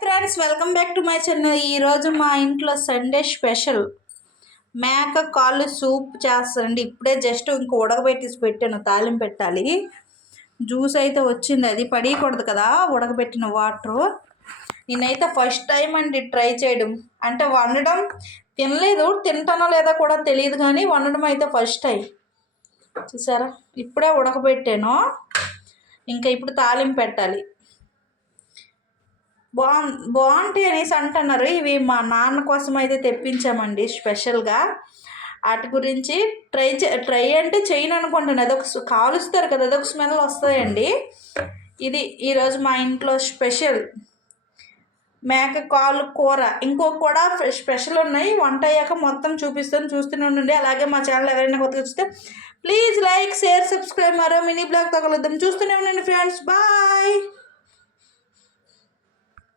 Friends, welcome back to my channel. ఈరోజు మా ఇంట్లో సండే స్పెషల్ మేక కాళ్ళు సూప్ చేస్తానండి. ఇప్పుడే జస్ట్ ఇంక ఉడకబెట్టేసి పెట్టాను, తాలింపు పెట్టాలి. జ్యూస్ అయితే వచ్చింది, అది పడేయకూడదు కదా ఉడకబెట్టిన వాటరు. నేనైతే ఫస్ట్ టైం అండి ట్రై చేయడం, అంటే వండడం తినలేదు, తింటానో లేదా కూడా తెలియదు, కానీ వండడం అయితే ఫస్ట్ టైం. చూసారా, ఇప్పుడే ఉడకబెట్టాను, ఇంకా ఇప్పుడు తాలింపు పెట్టాలి. బాగుంటాయి అనేసి అంటున్నారు. ఇవి మా నాన్న కోసం అయితే తెప్పించామండి స్పెషల్గా. వాటి గురించి ట్రై అంటే చేయను అనుకుంటాను. అదొక కాలుస్తారు కదా, అదొక స్మెల్ వస్తాయండి. ఇది ఈరోజు మా ఇంట్లో స్పెషల్ మేక కాలు కూర. ఇంకొక కూడా స్పెషల్ ఉన్నాయి, వంట అయ్యాక మొత్తం చూపిస్తాను, చూస్తూనే ఉండండి. అలాగే మా ఛానల్ ఎవరైనా కొత్తగా వస్తే ప్లీజ్ లైక్, షేర్, సబ్స్క్రైబ్. మరో మినీ బ్లాగ్ తగలుద్దాం, చూస్తూనే ఉండండి ఫ్రెండ్స్. బాయ్.